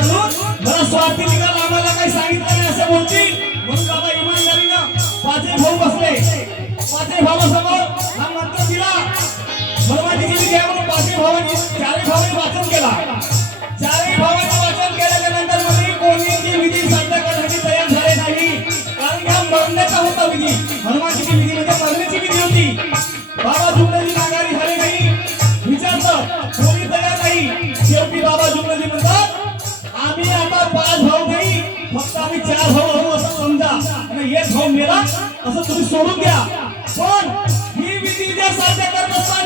चालून मला स्वार्थी निघाल आम्हाला काही सांगितलं नाही असं बोलतील. म्हणून बाबा इमानदारीनं पाचही भाऊ बसले. पाचही भावासमोर हा मंत्र दिला. हनुमानजीची विधी आहे म्हणून पाचही भावांनी चारही भावांनी वाचन केला. असं तुम्ही सोडून द्या. पण ही विधी जर साध्य करत असताना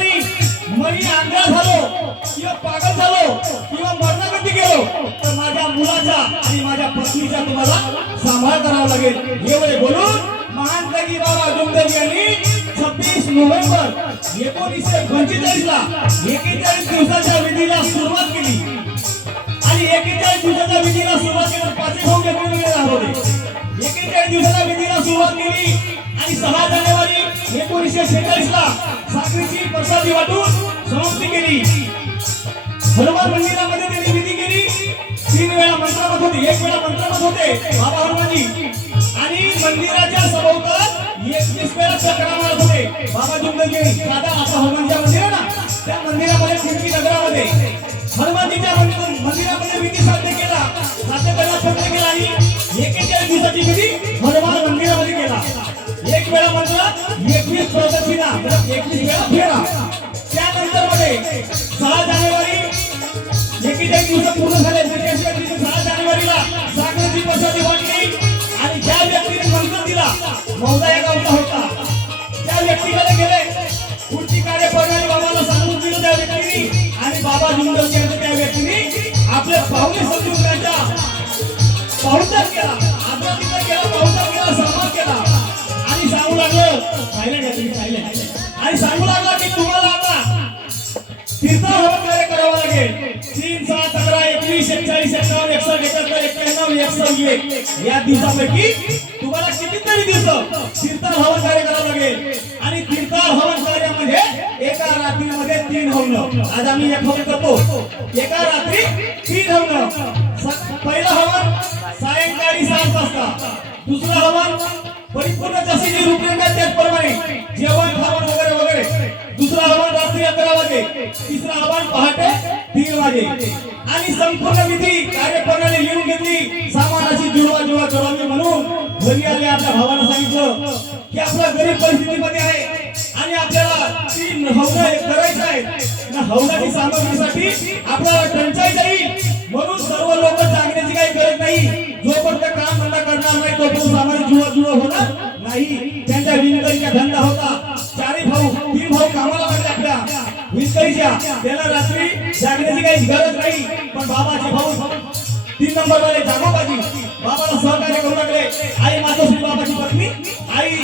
मी आंधळा झालो किंवा पागल झालो किंवा मरणागती गेलो तर माझ्या मुलाचा आणि माझ्या पत्नीचा तुम्हाला सांभाळ करावा लागेल. एवढे बोलून महान तगी बाबा जुमदेव यांनी छब्बीस नोव्हेंबर एकोणीसशे पंचेचाळीस ला एकेचाळीस दिवसाच्या विधीला सुरुवात केली. आणि एकेचाळीस दिवसाच्या विधीला सुरुवात केली पाचही भाऊ वेगवेगळे राहत होते दिवसाला विधीला सुरुवात केली. आणि सहा जानेवारी एकोणीसशे शेहेचाळीस ला साखरेची प्रसादी वाटून समाप्ती केली. हनुमान मंदिरामध्ये त्यांनी विधी केली. तीन वेळा मंत्रामत होते एक वेळा मंत्रामत होते. बाबा हनुमानजी. आणि मंदिराच्या सभोवतात एकवीस वेळा चक्रा मारत होते. बाबा जुंदगी दादा आता हनुमानच्या मंदिर आहे ना? त्या मंदिरामध्ये खिडकी नगरामध्ये. हनुमानजीच्या मंदिरामध्ये विधी साध्य केला. साध्य करण्यास केला आणि एकेचाळीस दिवसाची हनुमान मंदिरामध्ये गेला. एक वेळा मंत्र एकवीस प्रदक्षिणा एकवीस वेळा फेरा. त्यानंतरमध्ये सहा जानेवारी एकेचाळीस दिवस पूर्ण झाले. सहा जानेवारीला साखरेची प्रसादी वाटली. आणि ज्या व्यक्तीने मंत्र दिला मौदा या गावचा होता. त्या व्यक्तीकडे गेले. पुढची कार्यप्रणाली बाबाला सांगून दिलं त्या व्यक्तीने. आणि बाबा जुंदल यांचं त्या व्यक्तीने आपले पाहुणे समजून त्यांच्या पाहुणचार केला आदरातिथ्य केला पाहुणचार केला सन्मान केला आणि सांगू लागलं खायला का तुम्ही खायला आणि सांगू लागला की तुम्हाला आता तीर्थावर कार्य करावं लागेल. तीन सात अकरा एकवीस एकचाळीस एकावन्न एकसष्ट एकाहत्तर एक्क्याण्णव एकसष्ट एक. या दिवसापैकी तुम्हाला कितीतरी दिवस तीर्थार हवन कार्य करावं लागेल. आणि तीर्थार हवन कार्यामध्ये एका रात्रीमध्ये तीन हवन आज आम्ही एक हवन करतो. एका रात्री तीन हवन पहिलं हवन सायंकाळी सात वाजता. दुसरं हवन परिपूर्ण जशी जी रूपरेखा त्याचप्रमाणे जेवण खावण वगैरे वगैरे. दुसरा हवन रात्री अकरा वाजे. तिसरा हवन पहाटे तीन वाजे. आणि संपूर्ण विधी कार्यप्रणाली लिहून घेतली. सामानाची जुळवा जुळवा करावी म्हणून घरी आले आपल्या भावाला सांगितलं की आपला गरीब परिस्थितीमध्ये आहे आणि आपल्याला ती हवनं करायचं आहे ना हवनाची सामग्रीसाठी आपल्याला टंचाई त्याला रात्री जागण्याची काही गरज नाही पण बाबाचे भाऊ तीन नंबर वाले जागोबाजी बाबाला सहकार्य करू लागले. आई मातोश्री बाबाची पत्नी आई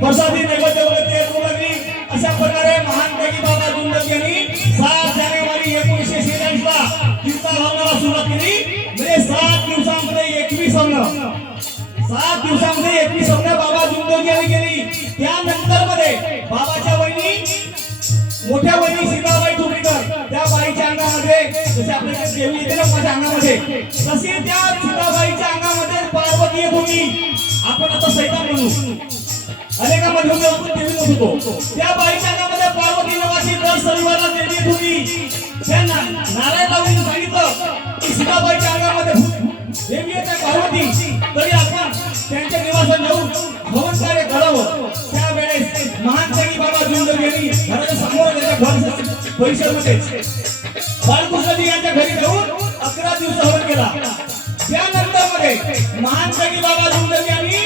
प्रसादी नैवेद्य वगैरे करू लागली. अशा प्रकारे महान त्यागी बाबा जुंदल यांनी सात जानेवारी एकोणीसशे शेहेचाळीस ला कीर्तन लावण्याला सुरुवात केली. म्हणजे सात दिवसांमध्ये एकवीस हवन सात दिवसामध्ये एकवीस हवन बाबा जुंदल यांनी केली. त्यानंतरमध्ये बाबाच्या जसे आपल्याकडे देवी येते ना अंगामध्ये. तशी त्या सीताबाईच्या अंगामध्ये पार्वती येत होती. आपण आता सैतान म्हणू. अनेकामध्ये होते आपण देवी म्हणत होतो. त्या बाईच्या अंगामध्ये पार्वती नावाची दर शनिवारला देवी येत होती. त्यांना नारायण राऊंनी सांगितलं की सीताबाईच्या अंगामध्ये देवी येते पार्वती. तरी आपण त्यांच्या निवासात जाऊन कार्य करावं. त्यावेळेस महान बाबा जुंदर यांनी घराच्या समोर त्याच्या घर परिसरमध्ये. केला त्यानंतरमध्ये महान त्यागी बाबा जुंदर यांनी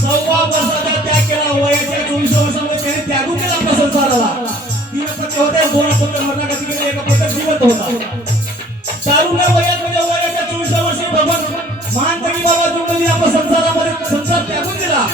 सव्वा वर्षाचा त्याग केला. वयाच्या चोवीस वर्षामध्ये त्याने त्यागू केला आपल्या संसाराला तीन पत्र होते दोन पत्र मरणागती केले एका पत्र जिवंत होता. तारुण्य वयात म्हणजे वयाच्या चोवीस वर्षी भगवान महान कवी बाबा जुंगली आपल्या संसारामध्ये संसार त्यागून दिला.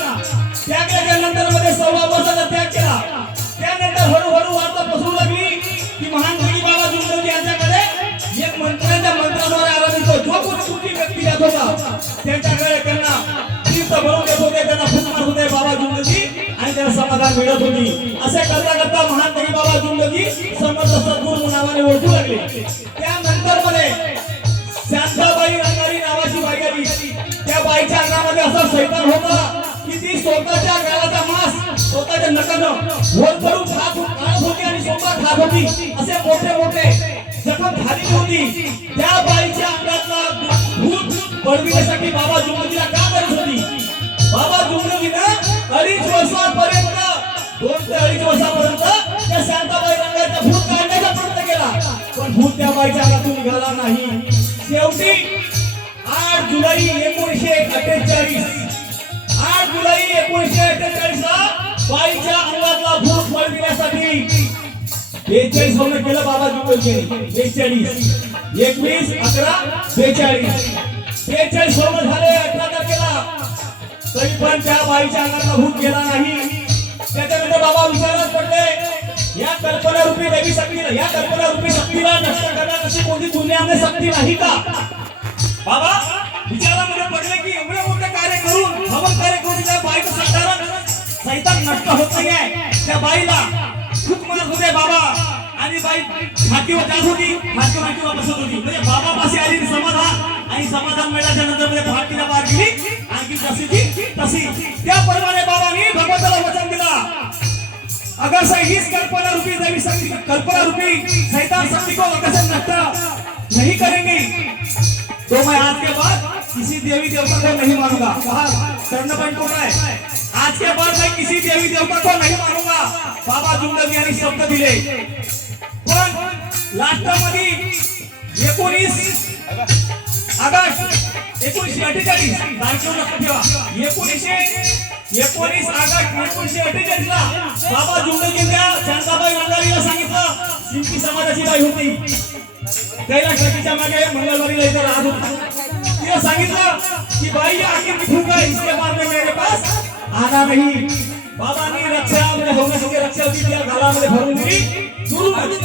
करता करता महान कवी बाबा जुंबकी समर्थ सद्गुरू नावाने ओळखू लागले त्यानंतरमध्ये शांताबाई राहणारी नावाची बाई आली. त्या बाईच्या अंगामध्ये असा सैतान होता की ती स्वतःच्या गालाचा मांस स्वतःच्या नकानं वर करून खात खात होती आणि स्वतः खात होती. असे मोठे मोठे जखम झालेली होती. त्या बाईच्या अंगातला भूत पळविण्यासाठी बाबा जुंबकीला का करत होती? बाबा जुंबकीला त्या बाईच्या निघाला नाही. शेवटी आठ जुलै एकोणीशे अठ्ठेचाळीस. आठ जुलै एकोणीशे अठ्ठेचाळीस ला बाईच्या अंगातला भूक पळविण्यासाठी बेचाळीस होऊन केलं बाबा जुमलकेनी बेचाळीस. एकवीस अकरा बेचाळीस. बेचाळीस होऊन झाले अठरा तारखेला तरी पण त्या बाईच्या अंगातला भूक गेला नाही. त्याच्यानंतर बाबा विचारात पडले या कल्पना रूपी देवी शक्तीला या कल्पना रूपी शक्तीला नष्ट करण्याची कोणती दुनियामध्ये शक्ती नाही का? बाबा विचारामध्ये पडले की एवढे मोठे कार्य करून हवन कार्य करून त्या बाईचं संधारण सैतान नष्ट होत नाही आहे त्या बाईला खूप मारत होते बाबा. आणि बाई फाटीवर जात होती फाटी फाटीवर बसत होती. म्हणजे बाबा पाशी आली समाधान आणि समाधान मिळाल्याच्या नंतर मध्ये भारतीला पार गेली. आणखी जशी ती तशी. त्याप्रमाणे बाबांनी भगवंताला वचन दिला. अगर से इस कल्पना रूपी देवी शक्ति कल्पना रूपी शैतान शक्ति को अगर से नष्ट नहीं करेंगे तो मैं आज के बाद किसी देवी देवता को नहीं मानूंगा। कहा चरण पॉइंट को है आज के बाद मैं किसी देवी देवता को नहीं मानूंगा। बाबा जुंडल यांनी शब्द दिले। पण लास्टमध्ये एकोणीस ऑगस्ट एकोणीसशे अठ्ठेचाळीस तारखेवर लक्षात ठेवा। एकोणीसशे एकोणीस ऑगस्ट एकोणीसशे अठ्ठेचाळीस ला बाबा जुंडलजींच्या शांताबाई रंगारीला सांगितलं शिंपी समाजाची बाई होती. कैलास नदीच्या मागे मंगळवारीला इथं राहत होता. तिने सांगितलं की बाई आगे मिठूंगा इसके बाद में मेरे पास. आना नाही. बाबांनी रक्षा म्हणजे होण्यासाठी रक्षा होती त्या घालामध्ये भरून दिली. दुरूनच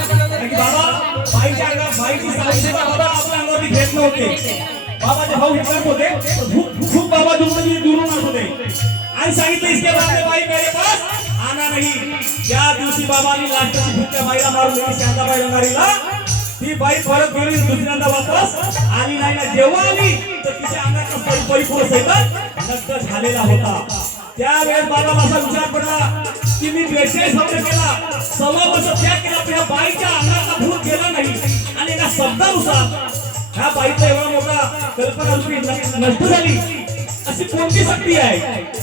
बाबा बाईच्या अंगात बाईची सावसेवा बाबा आपल्या अंगावरती घेत नव्हते बाबाचे भाऊ हे करत होते. खूप बाबा बाबा तुम्ही दुरून आणत होते. आणि सांगितलं इसके बाद बाई मेरे पास आना नाही. त्या दिवशी बाबांनी लास्टची भूत बाईला मारून दिली शांताबाई रंगारीला ती बाई परत गेली दुसऱ्यांदा वापस आली नाही. ना जेव्हा आली तर तिच्या अंगाचा पै- परिपूर्ण सैतान नष्ट झालेला होता. त्यावेळेस बाबाला असा विचार पडला की मी बेचाळीस वर्ष केला. सव्वा वर्ष त्याग केला पण बाईच्या अंगाचा भूत गेला नाही. आणि एका शब्दानुसार ह्या बाईचा एवढा मोठा कल्पना रूपी नष्ट झाली अशी कोणती शक्ती आहे?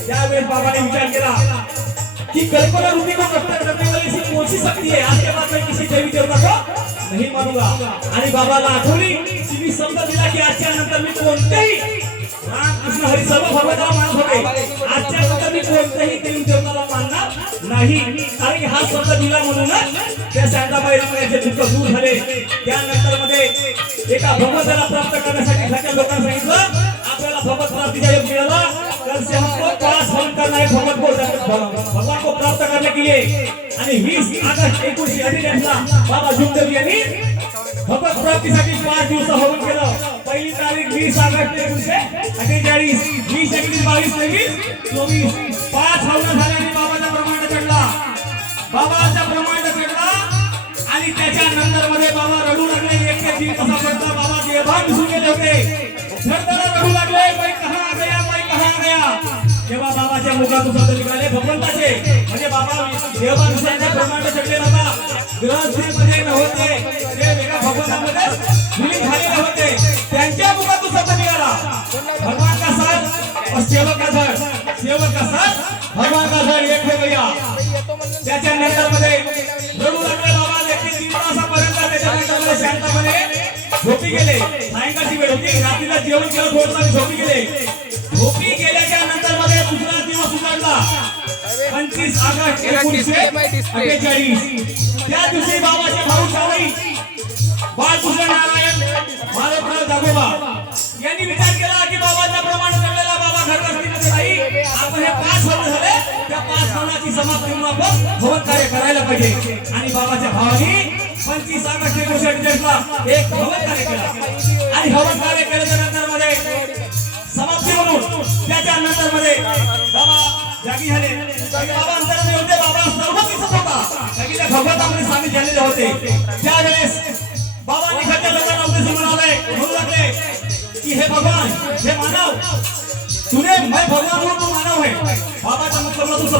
त्यावेळेस बाबाने विचार केला की कल्पना रूपी को नष्ट करने वाली ऐसी कौन सी शक्ति है आज के बाद मैं किसी देवी देवता को नहीं मानूंगा आणि बाबाला आठवली की मी शब्द दिला की आजच्या नंतर मी कोणत्याही राम कृष्ण हरी सर्व भगवताला मानत होते आजच्या नंतर मी कोणत्याही देवी देवताला मानणार नाही. कारण हा शब्द दिला म्हणूनच त्या शांताबाई रंगाचे दुःख दूर झाले. त्यानंतरमध्ये एका भगवंताला प्राप्त करण्यासाठी सगळ्या लोकांना सांगितलं आपल्याला भगवत प्राप्तीचा योग मिळाला. कल से हमको पास हवन करना है भगवत को भगवान को प्राप्त करने के लिए आणि वीस ऑगस्ट एकोणीसशे अठ्ठेचाळीस ला बाबा जुगदेव यांनी भगवत प्राप्तीसाठी पाच दिवस हवन केलं. पहिली तारीख वीस ऑगस्ट एकोणीसशे अठ्ठेचाळीस. वीस एकवीस बावीस तेवीस चोवीस पाच हवन झाल्याने बाबाचा प्रमाण बाबाचा प्रमाण चढला आणि त्याच्या नंतर मध्ये बाबा रडू लागले. एक ते कसा तासापर्यंत बाबा जेव्हा दिसून गेले होते. धडधड रडू लागले. बाई कहा आ गया? बाई कहा आ गया? जेव्हा बाबाच्या मुखात शब्द निघाले भगवंताचे. म्हणजे बाबा जेव्हा दिवसांच्या प्रमाण चढले नव्हता ग्रहस्थीमध्ये नव्हते. ते वेगळ्या भगवंतामध्ये विलीन झाले नव्हते. त्यांच्या मुखात शब्द निघाला. भगवान का साथ? और सेवक का धड सेवक का साथ? भगवान का धड एक है भैया त्याच्या मध्ये रडू लागले बाबा देखील तीन तासापर्यंत त्याच्या मध्ये शांतपणे झोपी गेले. सायंकाळची वेळ होती रात्रीला जेवण केलं थोडं झोपी गेले. झोपी गेल्याच्यानंतरमध्ये दुसरा दिवस उजाडला पंचवीस ऑगस्ट एकोणीसशे अठ्ठेचाळीस. त्या दिवशी बाबाचे भाऊ शाही बाळकृष्ण नारायण माधवराव दागोबा यांनी विचार पाच वर्षाची आपण भवन कार्य करायला पाहिजे. आणि बाबाच्या भावानी पंचवीस ऑगस्ट एकोणीशे अठ्ठेचाळीसला एक भवन कार्य केला. आणि भवन कार्य केल्याच्यानंतरमध्ये समाप्ती म्हणून त्याच्या नंतर मध्ये बाबा जागी झाले. बाबा अंतराने होते बाबा सर्व दिसत होता. जागी भगवत भगवतामध्ये सामील झालेले होते. त्यावेळेस बाबांनी खात्या लोकांना समोर आले म्हणू लागले की हे भगवान हे मानव तुझे मैं भगवान म्हणून तू मानव आहे.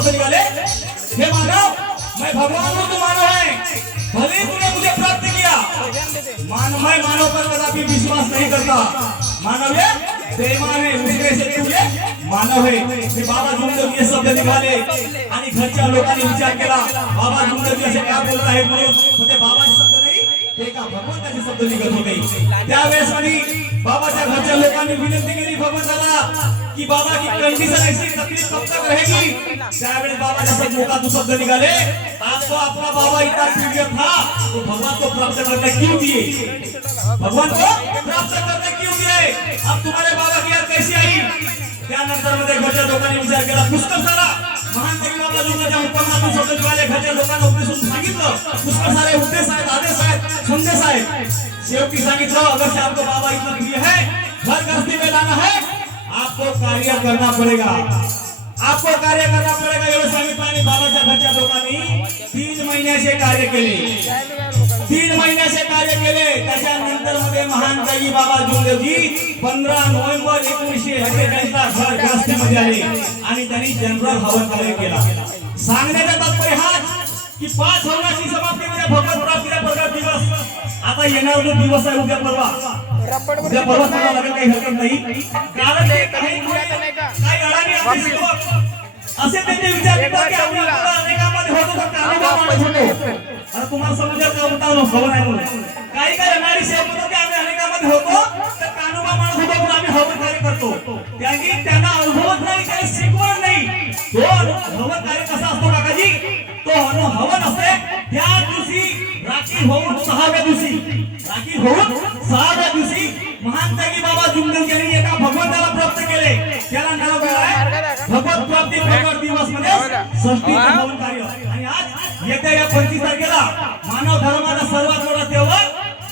मुखातून शब्द हे मानव मैं भगवान हूँ तो मानव है भले ही तूने मुझे प्राप्त किया. मान मैं मानव पर कदापि विश्वास नहीं करता. मानव है बेईमान है उसमें से तुझे. मानव है मी बाबा जुमदेव ये शब्द निघाले. आणि घरच्या लोकांनी विचार केला बाबा जुमदेव असे काय बोलत आहे म्हणून? पण ते बाबाचे का भगवंताचे शब्द निघत होते? त्यावेळेस आणि बाबाच्या घरच्या लोकांनी विनंती केली भगवंताला की बाबा की कंडिशन ऐसी तकलीफ कब तक रहेगी त्यावेळेस बाबाच्या सब तू शब्द निघाले आपको अपना बाबा इतना प्रिय था तो भगवान को प्राप्त करने क्यों दिए भगवान को प्राप्त करने क्यों दिए अब तुम्हारे बाबा की याद कैसी आई? त्यानंतरमध्ये घरच्या लोकांनी विचार केला पुस्तक झाला महान देवी बाबा उत्पन्नातून लोकांना सांगितलं. पुष्कळ सारे उपदेश आहेत आदेश आहेत संदेश आहेत. शेवटी सांगितलं अगर आपको बाबा इतना प्रिय है घर गृहस्थी में लाना है आपको कार्य करना पड़ेगा. आपको कार्य करना पड़ेगा एवढं सांगितलं आणि बाबाच्या घरच्या लोकांनी तीन महिन्याचे कार्य केले. तीन महिन्याचे कार्य केले. त्याच्यानंतरमध्ये महान काही बाबा जुमदेवजी पंधरा नोव्हेंबर एकोणीसशे अठ्ठेचाळीस ला घर ग्रस्तीमध्ये आले आणि त्यांनी जनरल हवन कार्य केला. सांगण्याचा तात्पर्य हाच की पाच हवनाची समाप्ती म्हणजे भगवत प्राप्तीचा प्रगत दिवस. आता येणारा जो दिवस आहे उद्या परवा. उद्या परवा सांगावं लागेल काही हरकत नाही. कारण ते काही काही अडाणी असे त्यांचे विचार अनेकांमध्ये होतो माणूस होतो आता तुम्हाला समजा का म्हणता खबर आहे म्हणून काही काही येणारी सेवक म्हणतात की आम्ही अनेकामध्ये होतो. तर कानोबा माणूस होतो पण आम्ही हवं कार्य करतो. कारण की त्यांना अनुभवच नाही काही शिकवण नाही. तो हवं कार्य कसा असतो काकाजी? तो अनु हवन असते त्या दिवशी राखी होऊन सहाव्या दिवशी राखी होऊन सहाव्या दिवशी महान त्यागी बाबा जुमदेव यांनी एका भगवंताला प्राप्त केले. त्याला नाव दिलं भगवत प्राप्ती भगवत दिवस म्हणजे षष्टी हवन कार्य. आणि आज येत्या या पंचवीस तारखेला मानव धर्माचा सर्वात मोठा तेव्हा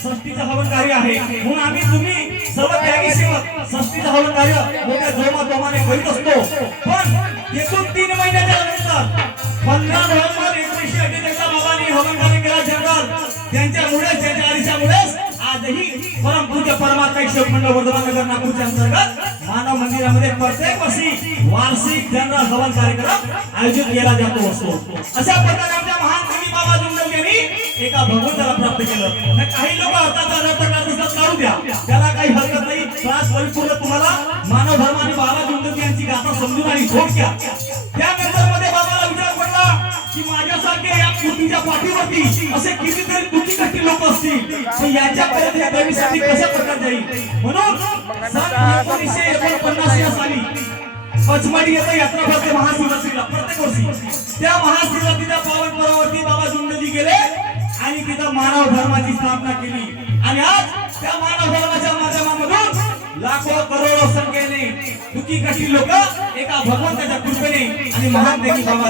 षष्टीचं हवन कार्य आहे. म्हणून आम्ही तुम्ही सर्व त्यागी सेवक षष्टीचं हवन कार्य मोठ्या जोमा जोमाने करीत असतो. पण येथून तीन महिन्याच्या नंतर पंधरा नोव्हेंबर एकोणीसशे अठ्ठेचाळीसला बाबांनी हवन कार्य केला जनरल. त्यांच्यामुळे त्यांच्या आदेशामुळेच आजही परमपूज्य परमात्मा शिव मंडळ वर्धमान नगर नागपूरच्या अंतर्गत मानव मंदिरामध्ये प्रत्येक वर्षी वार्षिक जनरल हवन कार्यक्रम आयोजित केला जातो असतो. अशा प्रकारे आमच्या महान कवी बाबा जुंडल यांनी एका भगवंताला प्राप्त केलं. आणि काही लोक अर्थात अनर्थ करत काढू द्या. त्याला काही हरकत नाही. क्लास परिपूर्ण तुम्हाला. मानव धर्म आणि बाबा जुंडल यांची गाथा समजून आणि थोडक्यात त्यानंतरमध्ये बाबाला विचार पडला की माझ्यासारखे या पृथ्वीच्या पाठीवरती असे कितीतरी तुटी कट्टी लोक असतील. तर याच्यापर्यंत या देवीसाठी कशा प्रकार जाईल? म्हणून सन एकोणीसशे एकोणपन्नास या साली पचमढी येथे यात्रा भरते महाशिवरात्रीला प्रत्येक वर्षी. त्या महाशिवरात्रीच्या पावन पर्वावरती बाबा जुंडजी गेले. आणि तिथं मानव धर्माची स्थापना केली. आणि आज त्या मानव धर्माच्या माध्यमामधून लाखो करोडो संख्येने दुखी कशी लोक एका भगवंताच्या कृपेने आणि महान देवी बाबा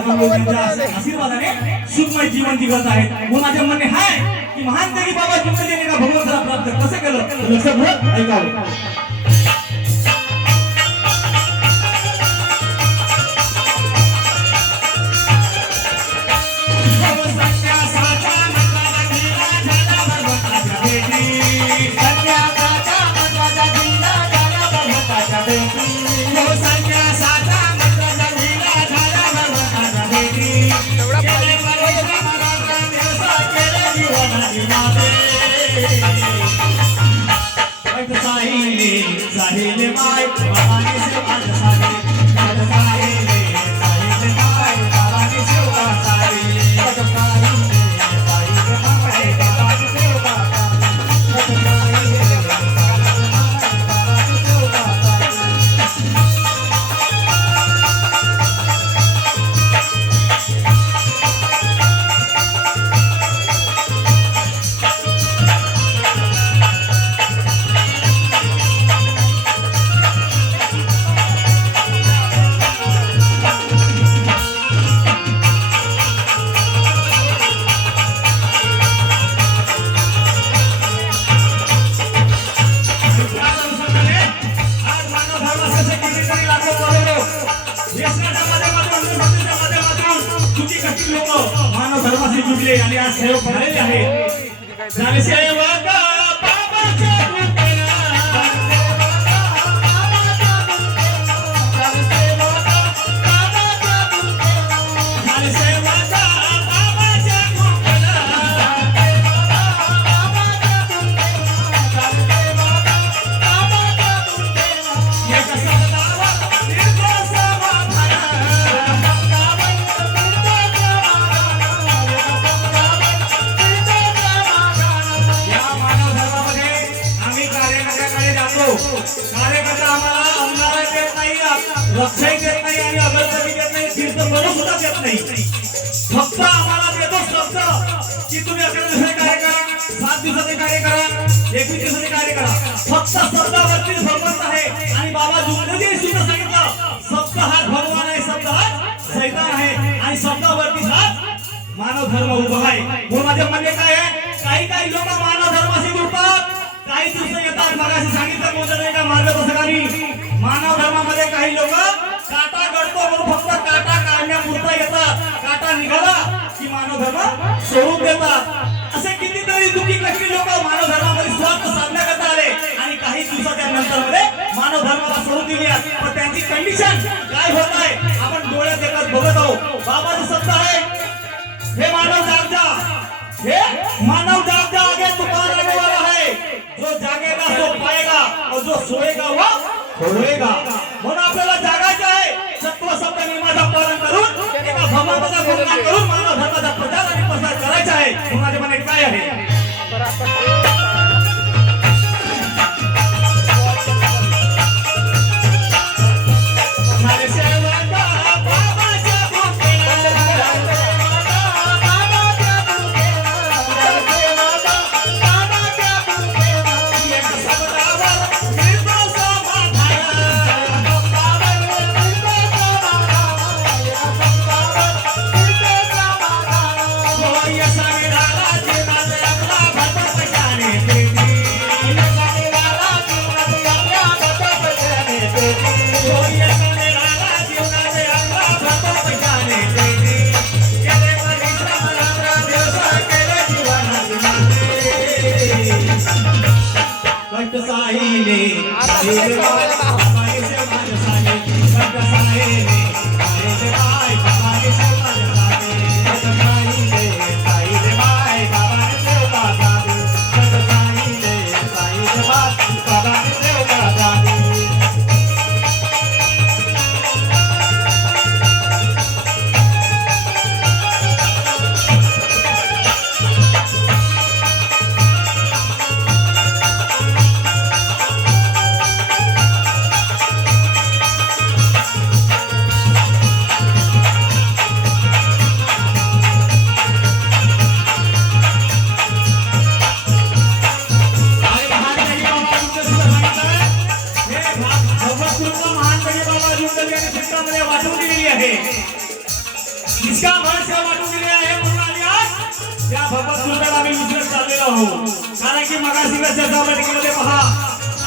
आशीर्वादाने सुखमय जीवन जगत आहेत. म्हणून म्हणणे हाय की महान देवी बाबा जुंडजींनी एका भगवंताला प्राप्त कसं केलं? लक्षात ऐकावं. मानव धर्माशी जुडले आणि आज सेवक झालेले आहेत. कार्यकर्ता आम्हाला अंधारा देत नाही रक्षाही देत नाही आणि अगरबत्ती देत नाही तीर्थ बनू सुद्धा देत नाही. फक्त आम्हाला देतो शब्द की तुम्ही अकरा दिवसाने कार्य करा सात दिवसाचे कार्य करा एकवीस दिवसाचे कार्य करा. फक्त शब्दावरती संबंध आहे. आणि बाबा जुमलेजी सुद्धा सांगितलं शब्द हा भगवान आहे शब्द हात सैतान आहे आणि शब्दावरती हात मानव धर्म उभा आहे. म्हणून माझ्या म्हणणे काय आहे? काही काही लोक मानव धर्माशी काही दिवस येतात मगाशी सांगितलं मोदन एका मार्गदर्शकांनी मानव धर्मामध्ये काही लोक काटा गडतो म्हणून फक्त काटा काढण्यापुरता येतात. काटा निघाला की मानव धर्म सोडून देतात. असे कितीतरी दुखी कशी लोक मानव धर्मामध्ये स्वार्थ साधण्याकरता आले आणि काही दिवसाच्या नंतर मध्ये मानव धर्माला सोडून दिली पण त्यांची कंडिशन और म्हणून आपल्याला जागायचं आहे. सत्व शब्द पालन करून एका भगवंताचा गुणगान करून मानव धर्माचा प्रचार आणि प्रसार करायचा आहे. मनात काय आहे? महाराष्ट्रामध्ये वाटून दिलेली आहे. इसका भरशा वाटून दिलेली आहे म्हणून आम्ही आज त्या भगवत आम्ही विसरत चाललेलो आहोत. कारण की मगाशी पहा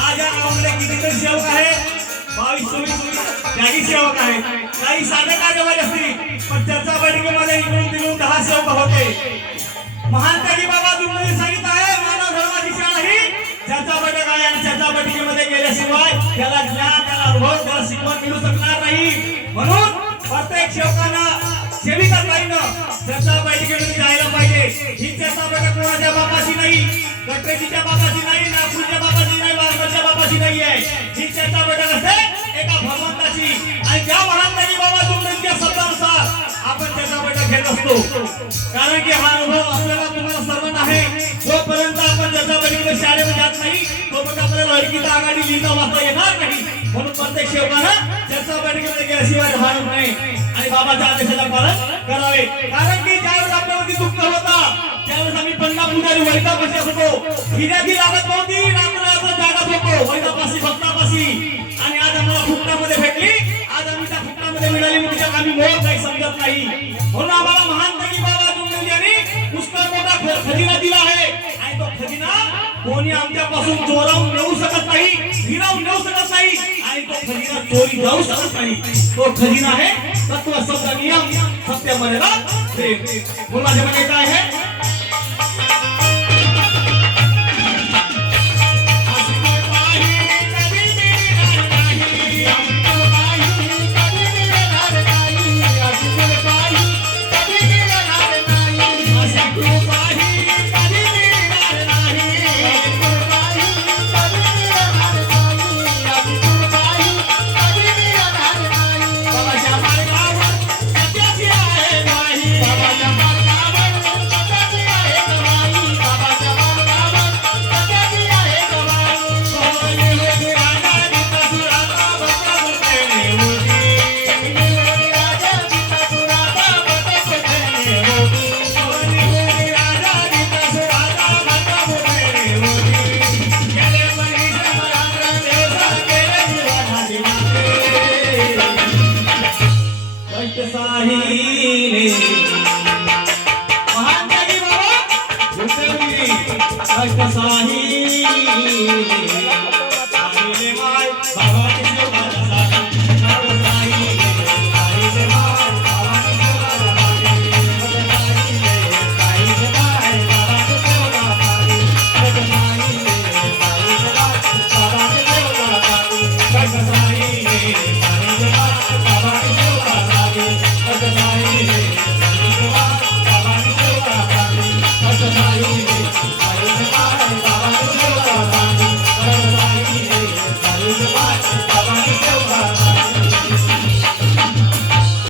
आज या गावामध्ये कितीतरी सेवक आहे बावीस चोवीस त्यागी सेवक आहेत. काही साधे कार्यवाही असतील पण चर्चा बैठकीमध्ये इकडून तिकडून दहा सेवक होते. महान त्यागी बाबा तुम्ही सांगितलं ही आहे आणि चर्चा गेल्याशिवाय त्याला ज्ञान त्याला अनुभव त्याला शिकवण मिळू शकणार नाही. म्हणून प्रत्येक सेवकांना सेविका ताईनं चर्चा बैठकीमध्ये जायला पाहिजे. ही चर्चा बैठक कोणाच्या बापाची नाही? बापाची नाही नागपूरच्या बापाची नाही वारकरच्या बापाची नाही आहे ही चर्चा बैठक असते एका भगवंताची आणि ज्या महान बाबा बाबा नृत्य शब्दानुसार आपण त्याचा बैठक घेत असतो. कारण की हा अनुभव आपल्याला तुम्हाला सर्वांना आहे. जोपर्यंत आपण त्याचा बैठकीमध्ये शाळेमध्ये जात नाही तोपर्यंत आपल्याला लडकीचा आघाडी लिहिता वाचता येणार नाही. म्हणून प्रत्येक शेवटाला चर्चा बैठकीमध्ये गेल्याशिवाय राहणार नाही. आणि बाबाच्या आदेशाला पालन करावे. कारण की ज्यावेळेस आपल्यावरती दुःख होता त्यावेळेस आम्ही पन्ना पुजारी वैदा बसत होतो. हिऱ्याची लागत नव्हती रात्र रात्र जागत होतो. वैतापाशी भक्तापाशी. आणि आज आम्हाला फुकटामध्ये भेटली. आज आम्ही त्या फुकटामध्ये मिळाली म्हणजे आम्ही मोह काही समजत नाही. म्हणून आम्हाला महान तरी बाबा जुंडे यांनी पुष्कळ मोठा खजिना दिला आहे. आणि तो खजिना कोणी आमच्यापासून चोरावून नेऊ शकत नाही हिरावून नेऊ शकत नाही. आणि तो खजिना चोरी जाऊ शकत नाही. तो खजिना आहे तत्व शब्द नियम सत्य मर्यादा प्रेम. म्हणून माझ्या म्हणायचं आहे काय कसाही